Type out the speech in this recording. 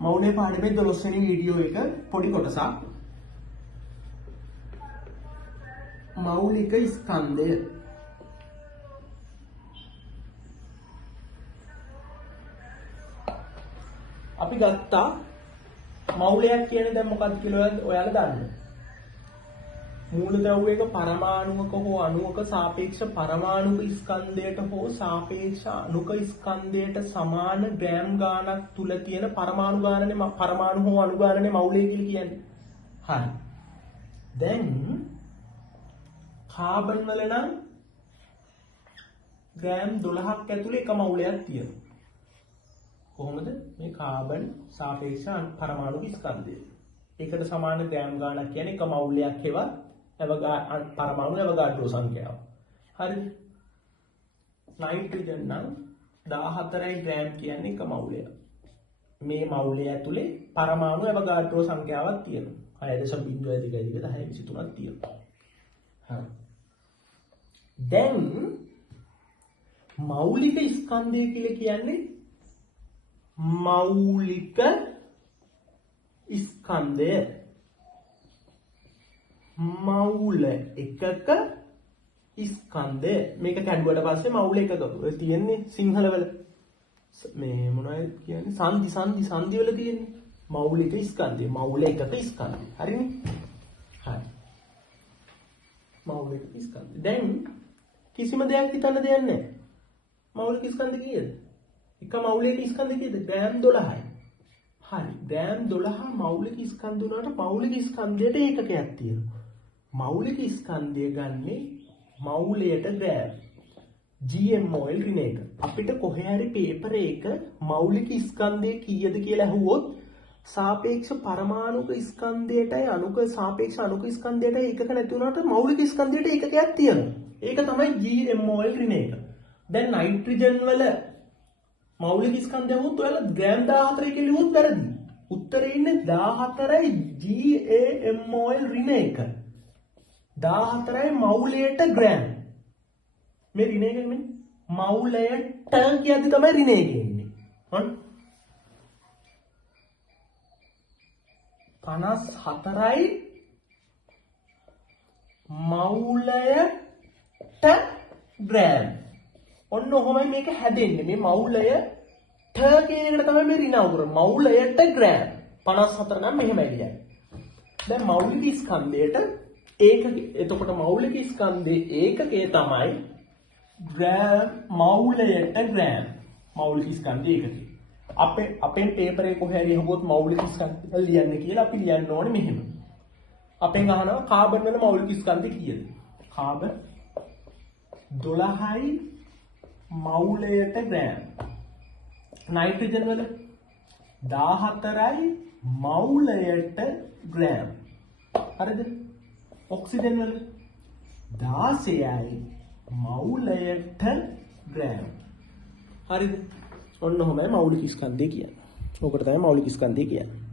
මෞලයේ පාඩමේ 12 වෙනි වීඩියෝ එක පොඩි කොටසක්. මෞලික ස්කන්ධය. අපි ගත්තා මෞලයක් කියන්නේ දැන් මොකක්ද කියලා ඔයාලා දන්නවා. මූලද්‍රව්‍යයක පරමාණුක හෝ අණුවක සාපේක්ෂ පරමාණුක ස්කන්ධයට හෝ සාපේක්ෂ අණුක ස්කන්ධයට සමාන ග්‍රෑම් ගාණක් තුල තියෙන පරමාණු ගාණනේ පරමාණු හෝ අණු ගාණනේ මෞලය කියලා කියන්නේ. හරි. දැන් කාබන් වල නම් ග්‍රෑම් 12ක් ඇතුලේ එක මෞලයක් තියෙනවා. කොහොමද මේ කාබන් සාපේක්ෂ පරමාණුක ස්කන්ධය? ඒකට සමාන ග්‍රෑම් ගාණක් කියන්නේ එක මෞලයක් හෙවත් පරමාණු අවගාඩ්‍රෝ සංඛ්‍යාව. හරිද? නයිට්‍රජන් නම් 14යි ග්‍රෑම් කියන්නේ එක මෞලයක්. මේ මෞලය ඇතුලේ පරමාණු අවගාඩ්‍රෝ සංඛ්‍යාවක් තියෙනවා. 6.023ක් තියෙනවා. හරි. දැන් මෞලික ස්කන්ධය කියලා කියන්නේ මෞලික ස්කන්ධය. මෞල එකක ස්කන්ධය. මේක කැඩුවට පස්සේ මෞල එකක තියෙන්නේ සිංහල වල මේ මොනවද කියන්නේ සංදි වල තියෙන්නේ මෞලික ස්කන්ධය. මෞල එකක ස්කන්ධය. හරිනේ? හරි. මෞලික ස්කන්ධය. දැන් කිසිම දෙයක් හිතන්න දෙයක් නැහැ. මෞලික ස්කන්ධ කීයද? එක මෞලික ස්කන්ධ කීයද? ග්‍රෑම් 12යි. හරි. ග්‍රෑම් 12 මෞලික ස්කන්ධ උනාට මෞලික ස්කන්ධයට ඒකකයක් තියෙනවා. මෞලික ස්කන්ධය ගන්නේ මෞලයට ග්‍රෑම්. GMOL ඍණ එක. අපිට කොහේ හරි පේපර් එක මෞලික ස්කන්ධය කීයද කියලා අහුවොත් සාපේක්ෂ පරමාණුක ස්කන්ධයටයි අණුක සාපේක්ෂ අණුක ස්කන්ධයටයි ඒකක නැති වුණාට මෞලික ස්කන්ධයට ඒකකයක් තියෙනවා. ඒක තමයි GMOL ඍණ එක. දැන් නයිට්‍රජන් වල මෞලික ස්කන්ධය වුත් ඔයාලා ග්‍රෑම් 14 කියලා ලියුවොත් වැරදි. උත්තරේ ඉන්නේ 14යි GAMOL ඍණ එක. 14යි මෞලයට ග්‍රෑම්. මේ ඍණ එක නෙමෙයි. මෞලයට කියද්දි තමයි ඍණ එක එන්නේ. හරි? 54යි මෞලයට ග්‍රෑම්. ඔන්න ඔහොමයි මේක හැදෙන්නේ. මේ මෞලයට කියන එකට තමයි මේ ඍණ අකුර. මෞලයට ග්‍රෑම් 54 නම් මෙහෙමයි කියන්නේ. දැන් මෞලික ස්කන්ධයට එතකොට මෞලික ස්කන්ධයේ ඒකකය තමයි ග්‍රෑම්. මෞලයට ග්‍රෑම්. මෞලික ස්කන්ධයේ ඒකකය. අපේ පේපරේ කොහේ හරි අහුවොත් මෞලික ස්කන්ධ ලියන්න කියලා අපි ලියන්න ඕනේ මෙහෙම. අපෙන් අහනවා කාබන් වල මෞලික ස්කන්ධ කීයද? කාබන් 12යි මෞලයට ග්‍රෑම්. නයිට්‍රජන් වල 14යි මෞලයට ග්‍රෑම්. හරිද? ඔක්සිජන් වල 16යි මෞලයට ග්‍රෑම්. හරිද? ඔන්න ඔහොමයි මෞලික ස්කන්ධය කියන්නේ. ඕකට තමයි මෞලික ස්කන්ධය කියන්නේ.